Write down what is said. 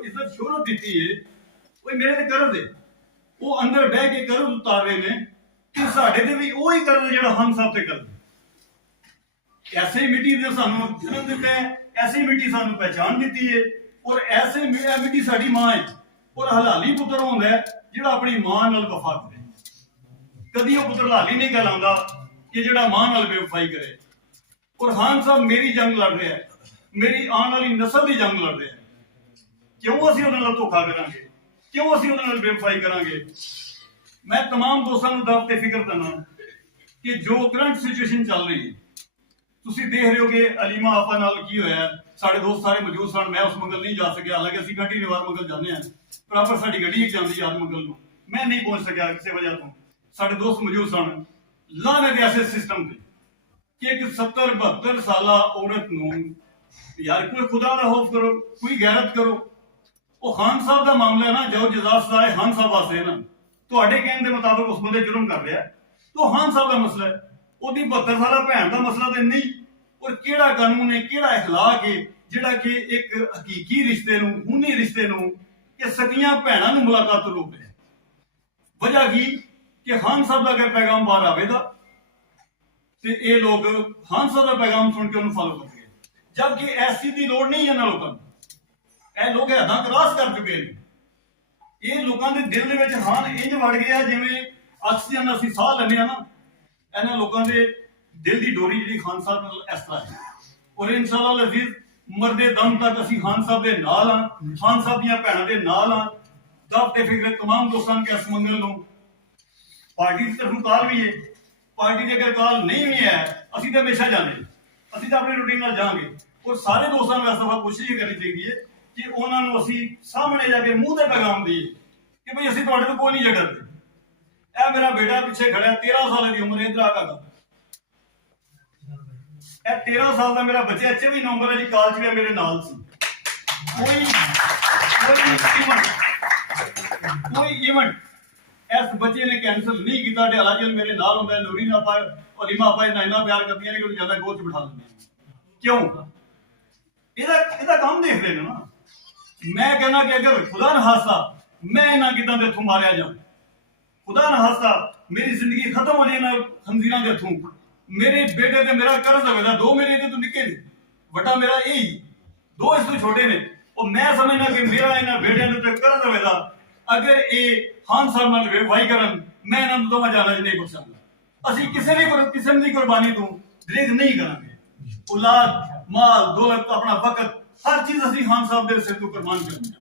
जो इज्जत शोहरत दी है वो मेरे ते कर दे वो अंदर बह के कर उतार रहे ने कि साडे ते भी वही कर दे जेड़ा हम सब ते कर दे। ऐसे मिट्टी ने सानू जन्म दिता है, ऐसी मिट्टी सानू पहचान दी है और ऐसे मिट्टी साडी मां है और हलाली पुत्र होंदा है जेड़ा अपनी मां नाल वफा करे। कदी वो पुत्र हलाली नहीं कहलांदा कि जेड़ा मां नाल बेवफाई करे। और खान साहब मेरी जंग लड़ रहे हैं, मेरी आने वाली नस्ल की जंग लड़ रहे हैं। क्यों असीं उहदे नाल धोखा करांगे, क्यों असीं उहदे नाल बेवफाई करांगे। मैं तमाम दोस्तों को दावत फिक्र देना कि जो करंट सिचुएशन चल रही है तुसीं देख रहे हो कि अलीमा आपा नाल की होया। साडे दोस्त सारे मौजूद सन, मैं उस मंगल नहीं जा सकिया, हालांकि असीं कंटिन्यूअर मंगल जाने हैं, बराबर साडी गड्डी जांदी यार मंगल नूं, मैं नहीं पहुंच सकिया किसी वजह तो। साडे दोस्त मौजूद सन। लानत ऐसे सिस्टम ते कि एक 70-72 साला औरत नूं यार कोई खुदा दा खौफ करो, कोई गैरत करो। वो खान साहब का मामला है ना, जो जजा सजाए खान साहब वास्ते ना, तुहाडे कहने के मुताबिक उस बंदे जुर्म कर रहा है तो खान साहब का मसला है, ओदी 72 साला भैन का मसला तो नहीं। और केड़ा कानून है, केड़ा इखलाक है जिहड़ा कि एक हकीकी रिश्ते नूं, खूनी रिश्ते नूं कि सकियां भैणां नूं मुलाकात तो रोक रहा। वजह की कि खान साहब का अगर पैगाम बाहर आवेगा तो ये लोग खान साहब का पैगाम सुन के उन्हें फॉलो करेंगे, जबकि ऐसी की लोड़ नहीं है ना लोगों को। ਇਹ ਲੋਕ ਹੱਦਾਂ ਕ੍ਰਾਸ ਕਰ ਚੁੱਕੇ ਨੇ। ਇਹ ਲੋਕਾਂ ਦੇ ਦਿਲ ਦੇ ਵਿੱਚ ਹਾਨ ਇੰਜ ਵੜ ਗਿਆ ਜਿਵੇਂ ਆਕਸੀਜਨ ਅਸੀਂ ਸਾਹ ਲੈਂਦੇ ਆ ਨਾ, ਇਹਨਾਂ ਲੋਕਾਂ ਦੇ ਦਿਲ ਦੀ ਡੋਰੀ ਜਿਹੜੀ ਖਾਨ ਸਾਹਿਬ ਨਾਲ ਇਸ ਤਰ੍ਹਾਂ ਹੈ। ਔਰ ਇਨਸ਼ਾਅੱਲਾ ਅਜ਼ੀਜ਼ ਮਰਦੇ ਦਮ ਤੱਕ ਅਸੀਂ ਖਾਨ ਸਾਹਿਬ ਦੇ ਨਾਲ ਹਾਂ, ਖਾਨ ਸਾਹਿਬ ਦੀਆਂ ਭੈਣਾਂ ਦੇ ਨਾਲ ਹਾਂ। ਦਾਵਤ ਫਿਕਰ तमाम ਦੋਸਤਾਂ ਨੂੰ ਕਿ ਇਸ ਮੰਗਲ ਨੂੰ ਪਾਰਟੀ ਦੀ ਤਰਫੋਂ ਕਾਲ ਵੀ ਹੈ, ਪਾਰਟੀ ਦੀ ਅਗਰ ਕਾਲ ਨਹੀਂ ਵੀ ਹੈ ਅਸੀਂ ਤਾਂ ਹਮੇਸ਼ਾ ਜਾਣੇ, ਅਸੀਂ ਤਾਂ ਆਪਣੀ ਰੂਟੀਨ ਨਾਲ ਜਾਵਾਂਗੇ। ਔਰ ਸਾਰੇ ਦੋਸਤਾਂ ਨੂੰ ਇਸ ਦਫਾ ਕੋਸ਼ਿਸ਼ ਕਰਨੀ ਚਾਹੀਦੀ ਹੈ कि उन्होंने असी सामने जाके मुंह से पैगाम दिए कि भाई असं तो कोई नहीं डरते। ए मेरा बेटा पिछे खड़ा 13 साल की उम्र, इधर आका ए 13 साल का मेरा बच्चा 24 नवंबर वाली कॉल च मेरे नाल सी। कोई इवेंट इस बच्चे ने कैंसल नहीं किया। ढाला जल मेरे नाल होंदा, नूरीन आपा अलीमा आपा इन्ना प्यार करती है कि ज्यादा गोद च बिठा लेंगे। क्यों? ਇਹਦਾ ਕੰਮ देख रहे ना। मैं कहना कि अगर खुदा न हासा मैं इन्हां किदां दे हथों मारिया जाऊं, खुदा न हासा मेरी जिंदगी खत्म हो जाए ना खंजीरां दे हथों, मेरे बेटे ते मेरा कर्ज होवेगा। दो मेरे इहदे तो निक्के ने, बड़ा मेरा यही, दो इस तो छोटे ने। और मैं समझना कि मेरा इन्हां बेटियां दे उत्ते कर्ज होवेगा। अगर ये खान साहब नाल बेवफाई करन, मैं इन्हां नूं दोवां जाना नहीं बख्शांगा। असीं किसी भी किस्म दी कुर्बानी तो दरेग नहीं करांगे। औलाद, माल, दौलत, अपना वक्त, हर चीज असीं खान साहब दे सिर तो कुर्बान करनी है।